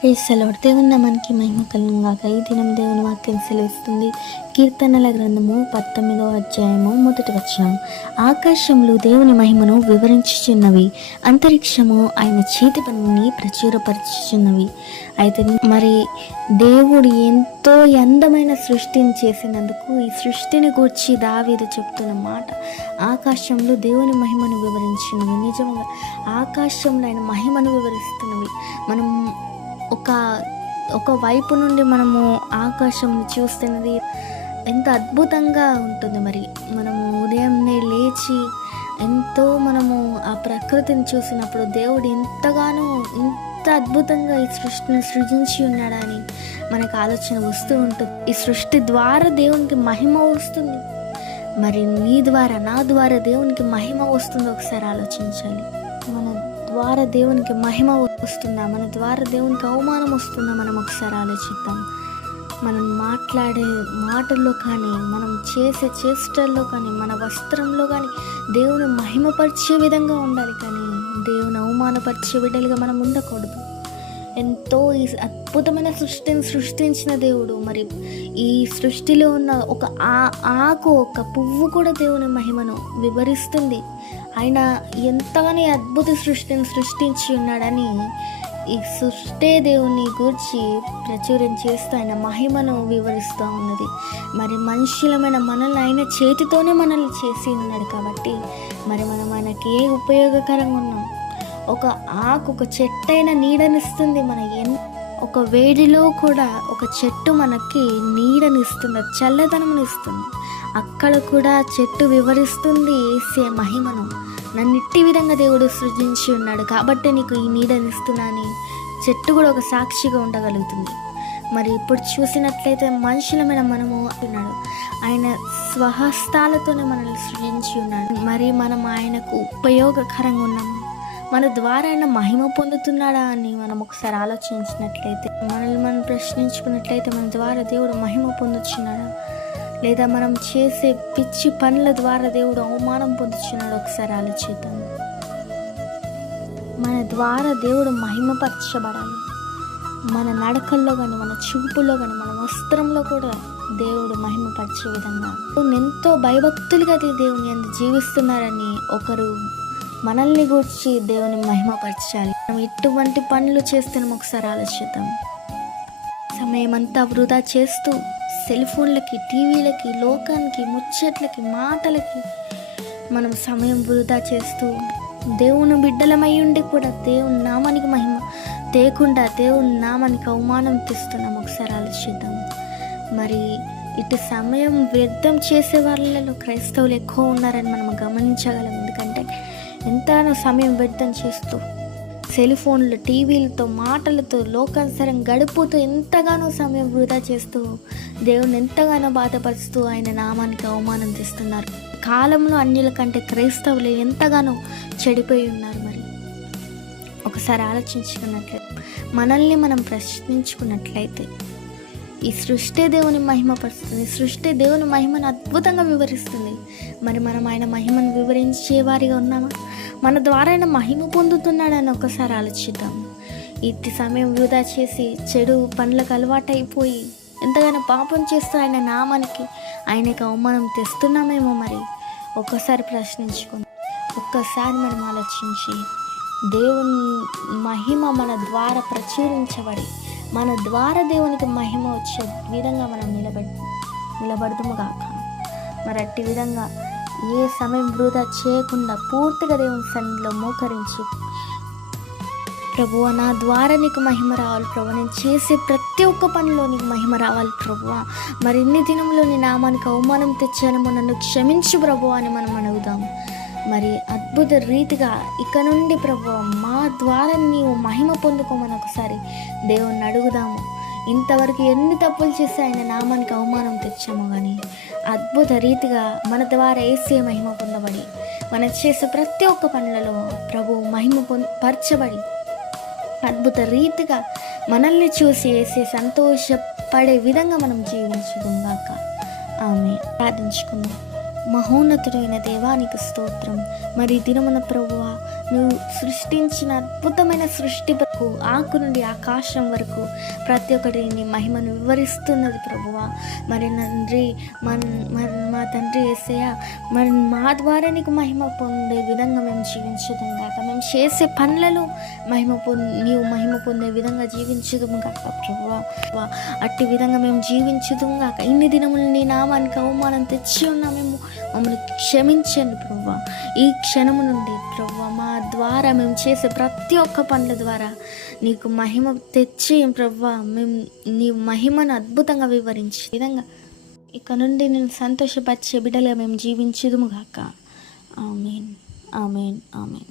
Praise the lord. దేవుని నామానికి మహిమ కలుగును గాక. ఈ దినం దేవుని వాక్యం సెలవిస్తుంది. కీర్తనల గ్రంథము 19వ అధ్యాయము 1వ వచనం. ఆకాశములు దేవుని మహిమను వివరించుచున్నవి, అంతరిక్షము ఆయన చేతి పనిని ప్రచురపరచుచున్నవి. అయితే మరి దేవుడు ఎంతో అందమైన సృష్టిని చేసినందుకు ఈ సృష్టిని గూర్చి దావీదు చెప్తున్న మాట, ఆకాశంలో దేవుని మహిమను వివరించినవి. నిజంగా ఆకాశంలో ఆయన మహిమను వివరిస్తున్నవి. మనం ఒక వైపు నుండి మనము ఆకాశం చూస్తున్నది ఎంత అద్భుతంగా ఉంటుంది. మరి మనము ఉదయంనే లేచి ఎంతో మనము ఆ ప్రకృతిని చూసినప్పుడు దేవుడు ఎంతగానో ఇంత అద్భుతంగా ఈ సృష్టిని సృజించి ఉన్నాడని మనకు ఆలోచన వస్తూ ఉంటుంది. ఈ సృష్టి ద్వారా దేవునికి మహిమ వస్తుంది. మరి నీ ద్వారా నా ద్వారా దేవునికి మహిమ వస్తుందో ఒకసారి ఆలోచించాలి. మన ద్వారా దేవునికి మహిమ వస్తుందా, మన ద్వారా దేవునికి అవమానం వస్తుందా, మనం ఒకసారి ఆలోచిద్దాం. మనం మాట్లాడే మాటల్లో కానీ, మనం చేసే చేష్టల్లో కానీ, మన వస్త్రంలో కానీ దేవుని మహిమపరిచే విధంగా ఉండాలి, కానీ దేవుని అవమానపరిచే విధంగా మనం ఉండకూడదు. ఎంతో ఈ అద్భుతమైన సృష్టిని సృష్టించిన దేవుడు, మరి ఈ సృష్టిలో ఉన్న ఒక ఆకు, ఒక పువ్వు కూడా దేవుని మహిమను వివరిస్తుంది. ఆయన ఎంతగానో అద్భుత సృష్టిని సృష్టించి ఉన్నాడని ఈ సృష్టి దేవుని గూర్చి ప్రచురం చేస్తూ ఆయన మహిమను వివరిస్తూ ఉన్నది. మరి మనుషులమైన మనల్ని ఆయన చేతితోనే మనల్ని చేసి ఉన్నాడు కాబట్టి మరి మనం ఆయనకి ఏ ఉపయోగకరంగా ఉన్నాం. ఒక ఆకు, ఒక చెట్టు అయినా నీడనిస్తుంది. ఒక వేడిలో కూడా ఒక చెట్టు మనకి నీడనిస్తుంది, చల్లదనమునిస్తుంది. అక్కడ కూడా చెట్టు వివరిస్తుంది యేసే మహిమను. నన్ను ఇట్టి విధంగా దేవుడు సృజించి ఉన్నాడు కాబట్టి నీకు ఈ నీడనిస్తున్నాని చెట్టు కూడా ఒక సాక్షిగా ఉండగలుగుతుంది. మరి ఇప్పుడు చూసినట్లయితే మనుషులమైన మనము ఉన్నాడు, ఆయన స్వహస్తాలతోనే మనల్ని సృజించి ఉన్నాడు. మరి మనం ఆయనకు ఉపయోగకరంగా ఉన్నాము. మన ద్వారా ఆయన మహిమ పొందుతున్నాడా అని మనం ఒకసారి ఆలోచించినట్లయితే, మనల్ని మనం ప్రశ్నించుకున్నట్లయితే, మన ద్వారా దేవుడు మహిమ పొందుతున్నాడా, లేదా మనం చేసే పిచ్చి పనుల ద్వారా దేవుడు అవమానం పొందుతున్నాడు ఒకసారి ఆలోచిద్దాం. మన ద్వారా దేవుడు మహిమపరచబడాలి. మన నడకల్లో కానీ, మన చూపులో కానీ, మన వస్త్రంలో కూడా దేవుడు మహిమపరిచే విధంగా ఎంతో భయభక్తులుగా దేవుని అందు జీవిస్తున్నారని ఒకరు మనల్ని గూర్చి దేవుని మహిమపరచాలి. మనం ఎటువంటి పనులు చేస్తున్నాం ఒకసారి ఆలోచిద్దాం. సమయం అంతా వృధా చేస్తూ సెల్ ఫోన్లకి, టీవీలకి, లోకానికి, ముచ్చట్లకి, మాటలకి మనం సమయం వృధా చేస్తూ దేవుని బిడ్డలమై ఉండి కూడా దేవుని నామానికి మహిమ తేకుండా దేవుని నామానికి అవమానం తెస్తున్నాం ఒకసారి ఆలోచిద్దాం. మరి ఇటు సమయం వ్యర్థం చేసే వాళ్ళలో క్రైస్తవులు ఎక్కువ ఉన్నారని మనం గమనించగలం. ఎందుకంటే ఎంతగానో సమయం వ్యర్థం చేస్తూ సెల్ ఫోన్లు, టీవీలతో, మాటలతో, లోకానుసారం గడుపుతూ ఎంతగానో సమయం వృధా చేస్తూ దేవుని ఎంతగానో బాధపరుస్తూ ఆయన నామానికి అవమానం తెస్తున్నారు. కాలంలో అన్యుల కంటే క్రైస్తవులు ఎంతగానో చెడిపోయి ఉన్నారు. మరి ఒకసారి ఆలోచించుకున్నట్లయితే, మనల్ని మనం ప్రశ్నించుకున్నట్లయితే, ఈ సృష్టి దేవుని మహిమపరుస్తుంది. సృష్టి దేవుని మహిమను అద్భుతంగా వివరిస్తుంది. మరి మనం ఆయన మహిమను వివరించే వారిగా ఉన్నామా? మన ద్వారా ఆయన మహిమ పొందుతున్నాడని ఒకసారి ఆలోచిద్దాం. ఇట్టి సమయం వృధా చేసి చెడు పనులకు అలవాటైపోయి ఎంతగానో పాపం చేస్తూ ఆయన నామానికి, ఆయనకి అవమానం తెస్తున్నామేమో. మరి ఒక్కసారి ప్రశ్నించుకుందాం. ఒక్కసారి మనం ఆలోచించి దేవుని మహిమ మన ద్వారా ప్రచురించబడి మన ద్వారా దేవునికి మహిమ వచ్చే విధంగా మనం నిలబడతాము గాక. మరి అట్టి విధంగా ఏ సమయం వృధా చేయకుండా పూర్తిగా దేవుని సన్నిధిలో మోకరించి, ప్రభువా నా ద్వారా నీకు మహిమ రావాలి ప్రభువా, నేను చేసే ప్రతి ఒక్క పనిలో నీకు మహిమ రావాలి ప్రభువా, మరి ఇన్ని దినంలో నీ నామానికి అవమానం తెచ్చానేమో, నన్ను క్షమించు ప్రభువా అని మనం అడుగుదాం. మరి అద్భుత రీతిగా ఇక నుండి ప్రభువా మా ద్వారా నీవు మహిమ పొందుకోమని ఒకసారి దేవుణ్ణి అడుగుదాము. ఇంతవరకు ఎన్ని తప్పులు చేసి ఆయన నామానికి అవమానం తెచ్చామో, కానీ అద్భుత రీతిగా మన ద్వారా యేసే మహిమ పొందబడి మనం చేసే ప్రతి ఒక్క పనులలో ప్రభు మహిమ పరచబడి అద్భుత రీతిగా మనల్ని చూసి యేసే సంతోషపడే విధంగా మనం జీవించుకుందాక. ఆమె ప్రార్థించుకుందాం. మహోన్నతుడైన దేవానికి స్తోత్రం. మరి దినమున ప్రభువా, నువ్వు సృష్టించిన అద్భుతమైన సృష్టి వరకు, ఆకు నుండి ఆకాశం వరకు ప్రతి ఒక్కటి నీ మహిమను వివరిస్తున్నది ప్రభువా. మరి తండ్రి మా తండ్రి యేసయ్య, మరి మా ద్వారా నీకు మహిమ పొందే విధంగా మేము జీవించుదాం గాక. మేము చేసే పనులలో నీవు మహిమ పొందే విధంగా జీవించుదాం గాక ప్రభువా. అట్టి విధంగా మేము జీవించుదాం గాక. ఇన్ని దినములు నీ నామానికి అవమానం తెచ్చి ఉన్నా మమ్మల్ని క్షమించండి ప్రభువా. ఈ క్షణము నుండి ప్రభువా మా ద్వారా మేము చేసే ప్రతి ఒక్క పనుల ద్వారా నీకు మహిమ తెచ్చి ప్రభువా, మేము నీ మహిమను అద్భుతంగా వివరించే విధంగా ఇక నుండి నేను సంతోషపరిచే బిడ్డలుగా మేము జీవించుదుము గాక. ఆమేన్, ఆమేన్, ఆమేన్.